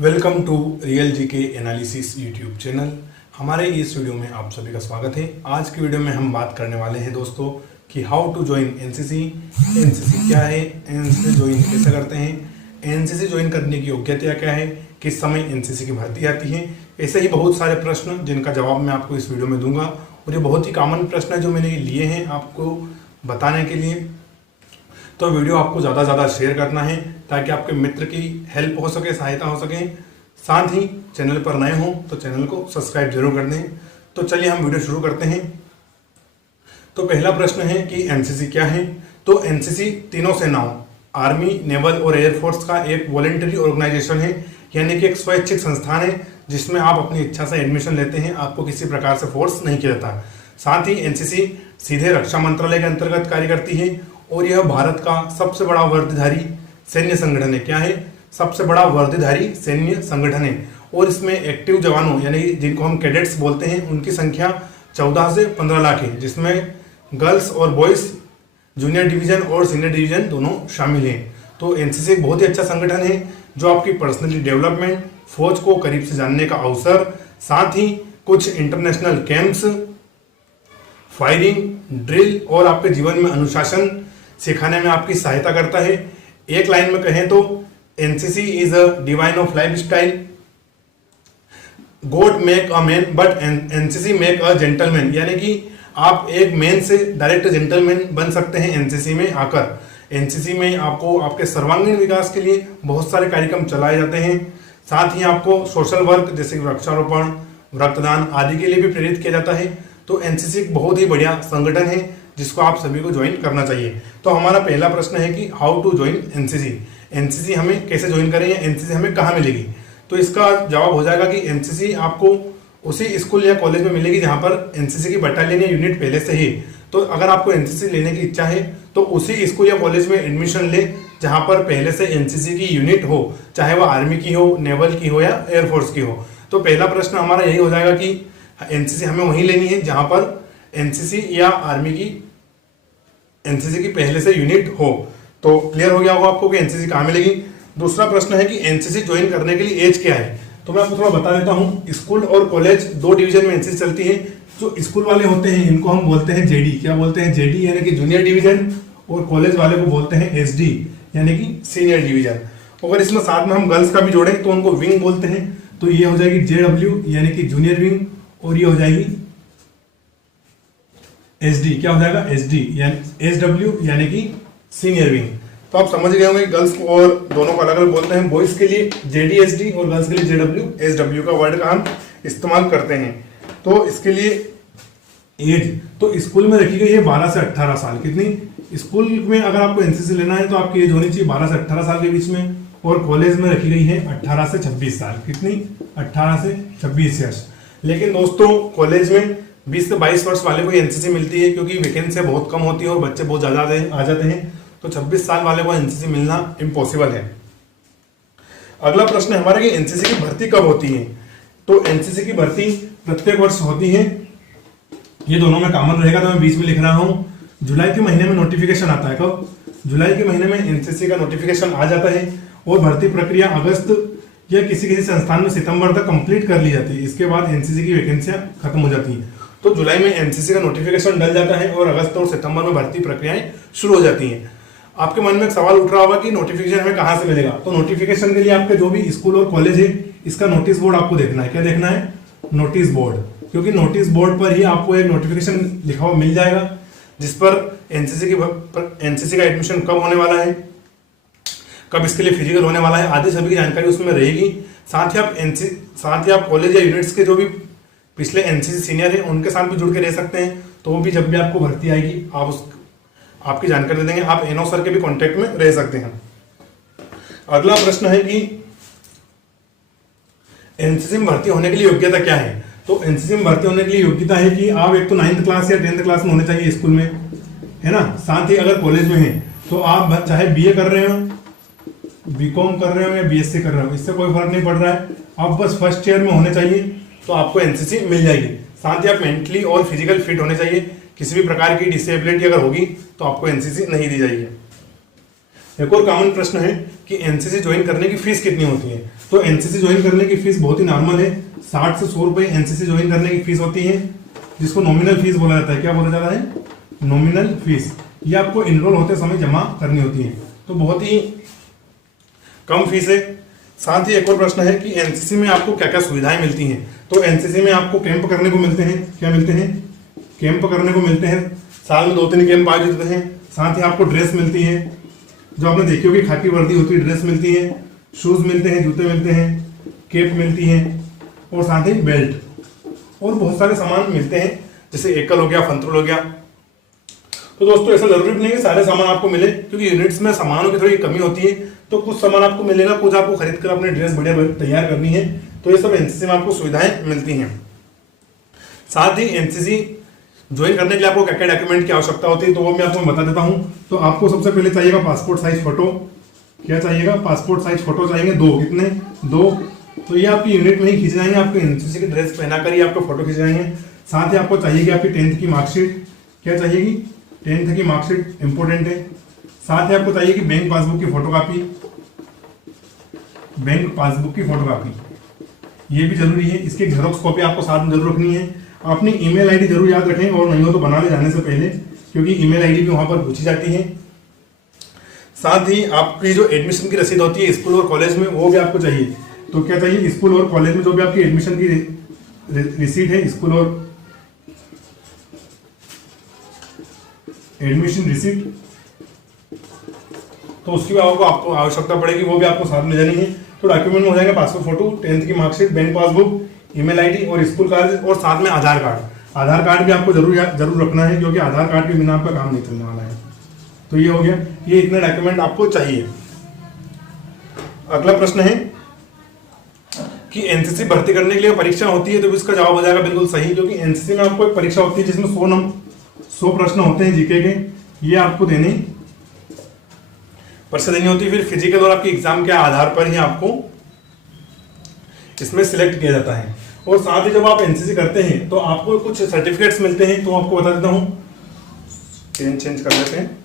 Welcome to real GK analysis YouTube channel. हमारे इस video में आप सभी का स्वागत है। आज की वीडियो में हम बात करने वाले हैं दोस्तों कि how to join NCC. NCC क्या है, एनसीसी ज्वाइन कैसे करते हैं, एनसीसी ज्वाइन करने की योग्यता क्या है, किस समय एनसीसी की भर्ती आती है। ऐसे ही बहुत सारे प्रश्न जिनका जवाब मैं आपको इस वीडियो में दूंगा और ये बहुत ही कॉमन प्रश्न है जो मैंने लिए हैं आपको बताने के लिए। तो वीडियो आपको ज़्यादा से ज़्यादा शेयर करना है ताकि आपके मित्र की हेल्प हो सके, सहायता हो सके। साथ ही चैनल पर नए हो तो चैनल को सब्सक्राइब जरूर कर दें। तो चलिए हम वीडियो शुरू करते हैं। तो पहला प्रश्न है कि एनसीसी क्या है। तो एनसीसी तीनों सेनाओं आर्मी, नेवल और एयरफोर्स का एक वॉलेंटरी ऑर्गेनाइजेशन है, यानी कि एक स्वैच्छिक संस्थान है जिसमें आप अपनी इच्छा से एडमिशन लेते हैं, आपको किसी प्रकार से फोर्स नहीं किया जाता। साथ ही एनसीसी सीधे रक्षा मंत्रालय के अंतर्गत कार्य करती है और यह भारत का सबसे बड़ा वर्दीधारी सैन्य संगठन है। क्या है? सबसे बड़ा वर्दीधारी सैन्य संगठन है और इसमें एक्टिव जवानों यानी जिनको हम कैडेट्स बोलते हैं उनकी संख्या 14 से 15 लाख है, जिसमें गर्ल्स और बॉयज जूनियर डिवीजन और सीनियर डिवीजन दोनों शामिल हैं। तो एनसीसी एक बहुत ही अच्छा संगठन है जो आपकी पर्सनैलिटी डेवलपमेंट, फौज को करीब से जानने का अवसर, साथ ही कुछ इंटरनेशनल कैंप्स, फायरिंग ड्रिल और आपके जीवन में अनुशासन सिखाने में आपकी सहायता करता है। एक लाइन में कहें तो NCC is a divine of life style. God make a man but NCC make a gentleman, यानी कि आप एक मैन से डायरेक्ट जेंटलमैन बन सकते हैं एनसीसी में आकर। एनसीसी में आपको आपके सर्वांगीण विकास के लिए बहुत सारे कार्यक्रम चलाए जाते हैं। साथ ही आपको सोशल वर्क जैसे कि वृक्षारोपण, रक्तदान आदि के लिए भी प्रेरित किया जाता है। तो एनसीसी एक बहुत ही बढ़िया संगठन है जिसको आप सभी को ज्वाइन करना चाहिए। तो हमारा पहला प्रश्न है कि how to join NCC. NCC हमें कैसे ज्वाइन करें या एनसीसी हमें कहाँ मिलेगी। तो इसका जवाब हो जाएगा कि एनसीसी आपको उसी स्कूल या कॉलेज में मिलेगी जहां पर एनसीसी की बटालियन या यूनिट पहले से ही। तो अगर आपको एनसीसी लेने की इच्छा है तो उसी स्कूल या कॉलेज में एडमिशन ले जहां पर पहले से एनसीसी की यूनिट हो, चाहे वह आर्मी की हो, नेवल की हो या एयरफोर्स की हो। तो पहला प्रश्न हमारा यही हो जाएगा कि एनसीसी हमें वहीं लेनी है जहां पर एनसीसी या आर्मी की एनसीसी की पहले से यूनिट हो। तो क्लियर हो गया होगा आपको कि एनसीसी कहाँ मिलेगी। दूसरा प्रश्न है कि एनसीसी ज्वाइन करने के लिए एज क्या है। तो मैं आपको थोड़ा बता देता हूँ। स्कूल और कॉलेज दो डिवीजन में एनसीसी चलती है। जो स्कूल वाले होते हैं इनको हम बोलते हैं जेडी। क्या बोलते हैं? जेडी, यानी कि जूनियर डिवीजन। और कॉलेज वाले को बोलते हैं एसडी, यानी कि सीनियर डिवीजन। अगर इसमें साथ में हम गर्ल्स का भी जोड़ें तो उनको विंग बोलते हैं। तो ये हो जाएगी जेडब्ल्यू, यानी कि जूनियर विंग, और ये हो जाएगी एसडी। क्या हो जाएगा? एसडी यानी एसडब्ल्यू, यानी कि सीनियर विंग। तो आप समझ गए होंगे गर्ल्स को और दोनों को अलग अलग बोलते हैं। बॉयज के लिए जेडी एसडी और गर्ल्स के लिए जेडब्ल्यू एसडब्ल्यू का वर्ड का हम इस्तेमाल करते हैं। तो इसके लिए एज तो स्कूल में रखी गई है 12 से 18 साल। कितनी? स्कूल में अगर आपको एनसीसी लेना है तो आपकी एज होनी चाहिए 12 से 18 साल के बीच में, और कॉलेज में रखी गई है 18 से 26 साल। कितनी? 18 से 26 ईयर्स। लेकिन दोस्तों कॉलेज में 20 से 22 वर्ष वाले को एनसीसी मिलती है क्योंकि वैकेंसी बहुत कम होती है और बच्चे बहुत ज्यादा आ जाते हैं। तो 26 साल वाले को एनसीसी मिलना इम्पॉसिबल है। अगला प्रश्न है हमारा कि एनसीसी की भर्ती कब होती है। तो एनसीसी की भर्ती प्रत्येक वर्ष होती है। ये दोनों में कॉमन रहेगा तो मैं बीच में लिख रहा हूं। जुलाई के महीने में नोटिफिकेशन आता है। कब? जुलाई के महीने में एनसीसी का नोटिफिकेशन आ जाता है और भर्ती प्रक्रिया अगस्त या किसी किसी संस्थान में सितंबर तक कंप्लीट कर ली जाती है। इसके बाद एनसीसी की वैकेंसियां खत्म हो जाती हैं। तो जुलाई में एनसीसी का नोटिफिकेशन डल जाता है और अगस्त और सितंबर में भर्ती प्रक्रियाएं शुरू हो जाती हैं। आपके मन में एक सवाल उठ रहा होगा कि नोटिफिकेशन हमें कहां से मिलेगा। तो नोटिफिकेशन के लिए आपके जो भी स्कूल और कॉलेज है इसका नोटिस बोर्ड आपको देखना है। क्या देखना है? Notice board. क्योंकि नोटिस बोर्ड पर ही आपको एक नोटिफिकेशन लिखा हुआ मिल जाएगा जिस पर एनसीसी का एडमिशन कब होने वाला है, कब इसके लिए फिजिकल होने वाला है, आदि सभी की जानकारी उसमें रहेगी। साथ ही आप कॉलेज या यूनिट्स के जो भी पिछले एनसीसी सीनियर हैं उनके साथ भी जुड़ के रह सकते हैं। तो वो भी जब भी आपको भर्ती आएगी आपकी जानकारी दे देंगे। आप एनओ सर के भी कांटेक्ट में रह सकते हैं। अगला प्रश्न है कि एनसीसी में भर्ती होने के लिए योग्यता क्या है। तो एनसीसी में भर्ती होने के लिए योग्यता है कि आप एक तो 9th क्लास या 10th क्लास में होने चाहिए स्कूल में, है ना। साथ ही अगर कॉलेज में है तो आप चाहे बीए कर रहे हो, बीकॉम कर रहे हो या बीएससी कर रहे हो, इससे कोई फर्क नहीं पड़ रहा है। आप बस फर्स्ट ईयर में होने चाहिए तो आपको एनसीसी मिल जाएगी। साथ ही आप मेंटली और फिजिकल फिट होने चाहिए। किसी भी प्रकार की डिसेबिलिटी अगर होगी तो आपको एनसीसी नहीं दी जाएगी। एक और कॉमन प्रश्न है कि एनसीसी ज्वाइन करने की फीस कितनी होती है। तो एनसीसी ज्वाइन करने की फीस बहुत ही नॉर्मल है, 60 से 100 रुपए एनसीसी ज्वाइन करने की फीस होती है, जिसको नॉमिनल फीस बोला जाता है। क्या बोला जाता है? Nominal fees. ये आपको इनरोल होते समय जमा करनी होती है, तो बहुत ही कम फीस है। साथ ही एक और प्रश्न है कि एनसीसी में आपको क्या क्या सुविधाएं मिलती हैं। तो एनसीसी में आपको कैंप करने को मिलते हैं। क्या मिलते हैं? कैंप करने को मिलते हैं, साल में 2-3 कैंप आयोजित होते हैं। साथ ही आपको ड्रेस मिलती है, जो आपने देखी होगी खाकी वर्दी होती है, ड्रेस मिलती है, शूज मिलते हैं, जूते मिलते हैं, कैप मिलती है और साथ ही बेल्ट और बहुत सारे सामान मिलते हैं, जैसे एकल हो गया, फंतुल हो गया। तो दोस्तों ऐसा जरूरी नहीं है सारे सामान आपको मिले, क्योंकि यूनिट्स में सामानों की थोड़ी कमी होती है, तो कुछ सामान आपको मिलेगा, कुछ आपको खरीद कर अपनी ड्रेस बढ़िया तैयार करनी है। तो ये सब एनसीसी में आपको सुविधाएं मिलती हैं। साथ ही एनसीसी ज्वाइन करने के लिए आपको क्या क्या डॉक्यूमेंट की आवश्यकता होती है, तो वो मैं आपको बता देता हूं। तो आपको सबसे पहले चाहिएगा पासपोर्ट साइज फोटो। क्या चाहिएगा? पासपोर्ट साइज फोटो चाहिए 2। कितने? 2। तो ये आपकी यूनिट में ही खींच जाएंगे, आपको एनसीसी की ड्रेस पहनाकर ही आपको फोटो खींच जाएंगे। साथ ही आपको चाहिएगी आपकी 10th की मार्कशीट। क्या चाहिएगी? 10th की मार्कशीट इंपॉर्टेंट है। साथ ही आपको चाहिए कि बैंक पासबुक की फोटोकॉपी, बैंक पासबुक की फोटोकॉपी ये भी जरूरी है। इसकी जेरोक्स कॉपी आपको साथ में जरूर रखनी है। अपनी ईमेल आईडी जरूर याद रखें, और नहीं हो तो बना ले जाने से पहले, क्योंकि ईमेल आईडी भी वहां पर पूछी जाती है। साथ ही आपकी जो एडमिशन की रसीद होती है स्कूल और कॉलेज में, वो भी आपको चाहिए। तो क्या चाहिए? स्कूल और कॉलेज में जो भी आपकी एडमिशन की रिसीट है, स्कूल और एडमिशन रिसीट, तो उसकी भी आपको आवश्यकता पड़ेगी, वो भी आपको साथ में ले जानी है। तो डॉक्यूमेंट में हो जाएंगे पासपोर्ट फोटो, 10th की marksheet, bank passbook, email ID और स्कूल कार्ड, और साथ में आधार कार्ड। आधार कार्ड भी आपको जरूर रखना है, क्योंकि आधार कार्ड के बिना आपका काम नहीं चलने वाला है। तो ये हो गया, ये इतने डॉक्यूमेंट आपको चाहिए। अगला प्रश्न है कि एनसीसी भर्ती करने के लिए परीक्षा होती है, तो इसका जवाब हो जाएगा बिल्कुल सही, क्योंकि एनसीसी में आपको एक परीक्षा होती है जिसमें 100 प्रश्न होते हैं जीके के, ये आपको देने परीक्षा देनी होती है। फिर फिजिकल और आपके एग्जाम के आधार पर ही आपको इसमें सिलेक्ट किया जाता है। और साथ ही जब आप एनसीसी करते हैं तो आपको कुछ सर्टिफिकेट्स मिलते हैं, तो आपको बता देता हूं, चेंज कर लेते हैं।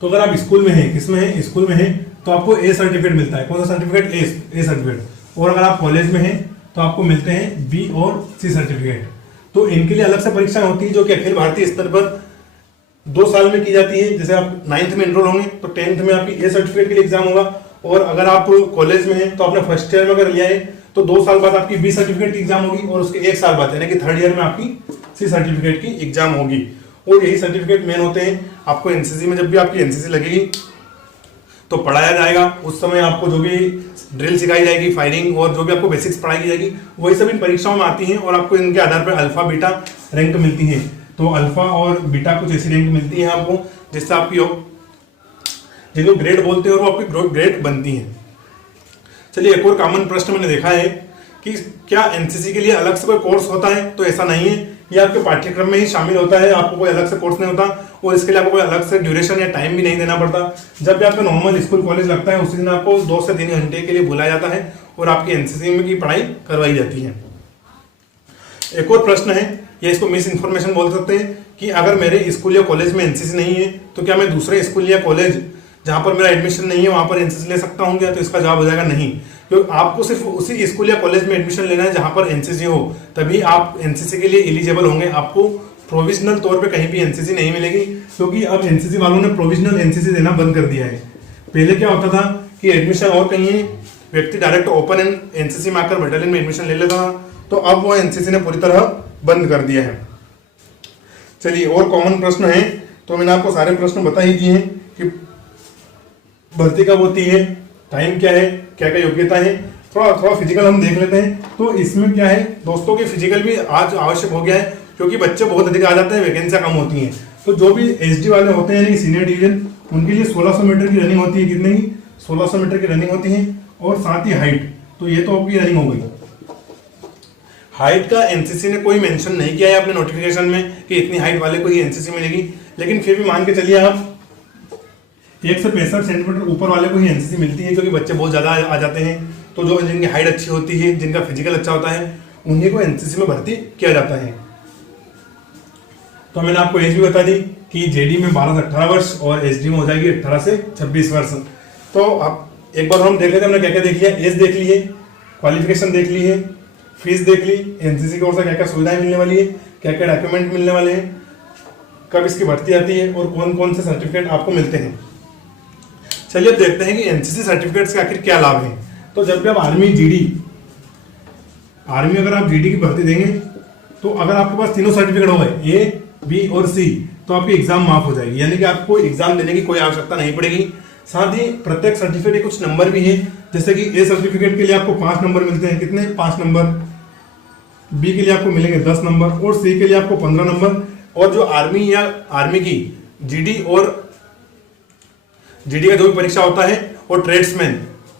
तो अगर आप स्कूल में हैं, किसमें हैं? स्कूल में हैं, तो आपको ए सर्टिफिकेट मिलता है। कौन सा सर्टिफिकेट? A certificate. और अगर आप कॉलेज में हैं तो आपको मिलते हैं बी और सी सर्टिफिकेट। तो इनके लिए अलग से परीक्षाएं होती है, जो कि अखिल भारतीय स्तर पर 2 साल में की जाती है। जैसे आप 9th में एनरोल होंगे तो 10th में आपकी ए सर्टिफिकेट के लिए एग्जाम होगा, और अगर आप कॉलेज में हैं तो आपने फर्स्ट ईयर में अगर लिया है तो 2 साल बाद आपकी बी सर्टिफिकेट की एग्जाम होगी, और उसके 1 साल बाद यानी कि 3rd ईयर में आपकी सी सर्टिफिकेट की एग्जाम होगी। और यही सर्टिफिकेट मेन होते हैं। आपको एनसीसी में जब भी आपकी एनसीसी लगेगी तो पढ़ाया जाएगा, उस समय आपको जो भी ड्रिल सिखाई जाएगी, फायरिंग और जो भी आपको बेसिक्स पढ़ाई जाएगी, वही सब इन परीक्षाओं में आती हैं, और आपको इनके आधार पर अल्फा बीटा रैंक मिलती है। तो अल्फा और बीटा कुछ ऐसी रैंक मिलती है आपको, जिससे आपकी जिनको ग्रेड बोलते हैं और वो आपकी ग्रेड बनती है। चलिए, एक और कॉमन प्रश्न मैंने देखा है कि क्या एनसीसी के लिए अलग से कोई कोर्स होता है? तो ऐसा नहीं है, ये आपके पाठ्यक्रम में ही शामिल होता है, आपको कोई अलग से कोर्स नहीं होता, और इसके लिए आपको कोई अलग से ड्यूरेशन या टाइम भी नहीं देना पड़ता। जब भी आपका नॉर्मल स्कूल कॉलेज लगता है, उसी दिन आपको 2 से 3 घंटे के लिए बुलाया जाता है और आपकी एनसीसी में की पढ़ाई करवाई जाती है। एक और प्रश्न है, या इसको मिस इन्फॉर्मेशन बोल सकते हैं, कि अगर मेरे स्कूल या कॉलेज में एनसीसी नहीं है तो क्या मैं दूसरे स्कूल या कॉलेज जहां पर मेरा एडमिशन नहीं है वहां पर एनसीसी ले सकता हूं क्या? तो इसका जवाब हो जाएगा नहीं, क्योंकि आपको सिर्फ उसी स्कूल या कॉलेज में एडमिशन लेना है जहां पर एनसीसी हो, तभी आप एनसीसी के लिए एलिजिबल होंगे। आपको प्रोविजनल तौर पे कहीं भी एनसीसी नहीं मिलेगी, क्योंकि अब एनसीसी वालों ने प्रोविजनल एनसीसी देना बंद कर दिया है। पहले क्या होता था कि एडमिशन और कहीं है, व्यक्ति डायरेक्ट ओपन एनसीसी में आकर बटालियन में एडमिशन ले लेता था, तो अब वो एनसीसी ने पूरी तरह बंद कर दिया है। चलिए, और कॉमन प्रश्न है, तो मैंने आपको सारे प्रश्न बता ही दिए हैं कि भर्ती कब होती है, टाइम क्या है, क्या क्या योग्यता है। थोड़ा फिजिकल हम देख लेते हैं। तो इसमें क्या है दोस्तों, कि फिजिकल भी आज आवश्यक हो गया है, क्योंकि बच्चे बहुत अधिक आ जाते हैं, वैकेंसियां कम होती हैं। तो जो भी एसडी वाले होते हैं यानी सीनियर डिवीजन, उनके लिए 1600 मीटर की रनिंग होती है। कितने की? 1600 मीटर की रनिंग होती है, और साथ ही हाइट। तो ये तो आपकी रनिंग हो गई। हाइट का एनसीसी ने कोई मेंशन नहीं किया है अपने नोटिफिकेशन में कि इतनी हाइट वाले को ही एनसीसी मिलेगी, लेकिन फिर भी मान के चलिए आप 1 से 65 सेंटीमीटर ऊपर वाले को ही एनसीसी मिलती है, क्योंकि बच्चे बहुत ज्यादा आ जाते हैं। तो जो जिनकी हाइट अच्छी होती है, जिनका फिजिकल अच्छा होता है, उन्हीं को एनसीसी में भर्ती किया जाता है। तो मैंने आपको एज भी बता दी कि जेडी में 12 से 18 वर्ष और एसडी में हो जाएगी 18 से 26 वर्ष। तो आप एक बार हम देख लेते हैं, हमने क्या क्या देख लिया, एज देख ली है, क्वालिफिकेशन देख ली है, फीस देख ली, एनसीसी की ओर से क्या क्या सुविधाएं मिलने वाली है, क्या क्या डॉक्यूमेंट मिलने वाले हैं, कब इसकी भर्ती आती है और कौन कौन से सर्टिफिकेट आपको मिलते हैं। चलिए अब देखते हैं कि एनसीसी सर्टिफिकेट्स के आखिर क्या लाभ हैं। तो जब भी आप आर्मी अगर आप जीडी की भर्ती देंगे तो अगर आपके पास तीनों सर्टिफिकेट हो गए ए, बी और सी, तो आपकी एग्जाम माफ हो जाएगी, यानी कि आपको एग्जाम देने की कोई आवश्यकता नहीं पड़ेगी। साथ ही प्रत्येक सर्टिफिकेट के कुछ नंबर भी है, जैसे कि ए सर्टिफिकेट के लिए आपको 5 नंबर मिलते हैं, कितने 5 नंबर, बी के लिए आपको मिलेंगे 10 नंबर और सी के लिए आपको 15 नंबर। और जो आर्मी की जीडी का जो भी परीक्षा होता है और ट्रेड्समैन,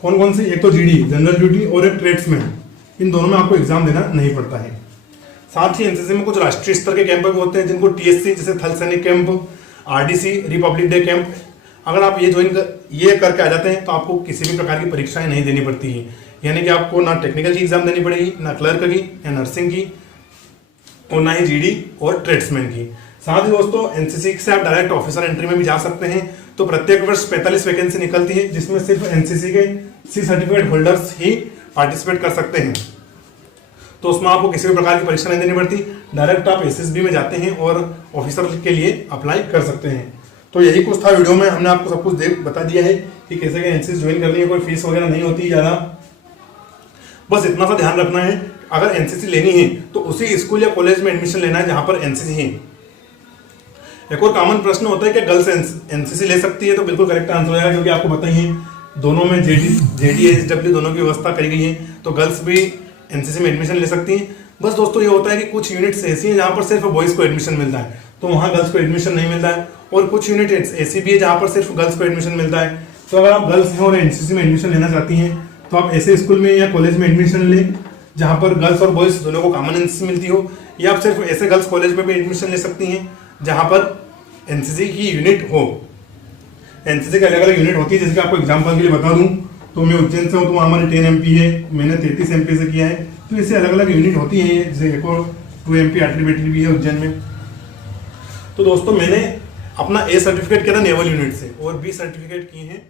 कौन कौन सी, एक तो जीडी जनरल ड्यूटी और एक ट्रेड्समैन, इन दोनों में आपको एग्जाम देना नहीं पड़ता है। साथ ही एनसीसी में कुछ राष्ट्रीय स्तर के कैंप भी होते हैं, जिनको टीएससी जैसे थल सैनिक camp, RDC Republic day camp, अगर आप ये करके आ जाते हैं तो आपको किसी भी प्रकार की परीक्षाएं नहीं देनी पड़ती है, यानी कि आपको ना टेक्निकल की एग्जाम देनी पड़ेगी, ना क्लर्क की, या नर्सिंग की, और ना ही जीडी और ट्रेड्समैन की। साथ ही दोस्तों एनसीसी से आप डायरेक्ट ऑफिसर एंट्री में भी जा सकते हैं। तो प्रत्येक वर्ष 45 वैकेंसी निकलती है, जिसमें सिर्फ एनसीसी के सी सर्टिफिकेट होल्डर्स ही पार्टिसिपेट कर सकते हैं। तो उसमें आपको किसी भी प्रकार की परीक्षा नहीं देनी पड़ती, डायरेक्ट आप एसएसबी में जाते हैं और ऑफिसर के लिए अप्लाई कर सकते हैं। तो यही कुछ था वीडियो में, हमने आपको सब कुछ बता दिया है कि कैसे एनसीसी ज्वाइन करनी है, कोई फीस वगैरह नहीं होती ज़्यादा, बस इतना सा ध्यान रखना है अगर एनसीसी लेनी है तो उसी स्कूल या कॉलेज में एडमिशन लेना है जहां पर एनसीसी है। एक और कॉमन प्रश्न होता है कि गर्ल्स एनसीसी ले सकती है, तो बिल्कुल करेक्ट आंसर हो जाएगा, क्योंकि आपको पता ही है दोनों में जेडी एसडब्ल्यू दोनों की व्यवस्था करी गई है, तो गर्ल्स भी एनसीसी में एडमिशन ले सकती हैं। बस दोस्तों ये होता है कि कुछ यूनिट्स ऐसी हैं जहां पर सिर्फ बॉयज को एडमिशन मिलता है, तो वहां गर्ल्स को एडमिशन नहीं मिलता है, और कुछ यूनिट ऐसी भी है जहां पर सिर्फ गर्ल्स को एडमिशन मिलता है। तो अगर आप गर्ल्स हैं और एनसीसी में एडमिशन लेना चाहती हैं तो आप ऐसे स्कूल में या कॉलेज में एडमिशन लें जहां पर गर्ल्स और बॉयज दोनों को कॉमन एनसीसी मिलती हो, या आप सिर्फ ऐसे गर्ल्स कॉलेज में भी एडमिशन ले सकती हैं जहां पर एनसीसी की यूनिट हो। एनसीसी की अलग अलग यूनिट होती है, जैसे कि आपको एग्जाम्पल के लिए बता दूं तो मैं उज्जैन से हूँ, तो वहाँ हमारे 10 MP है, मैंने 33 MP से किया है, तो इससे अलग अलग यूनिट होती है, जैसे एक और 2 MP आर्टिलरी बैटरी भी है उज्जैन में। तो दोस्तों मैंने अपना ए सर्टिफिकेट किया था नेवल यूनिट से और बी सर्टिफिकेट किए हैं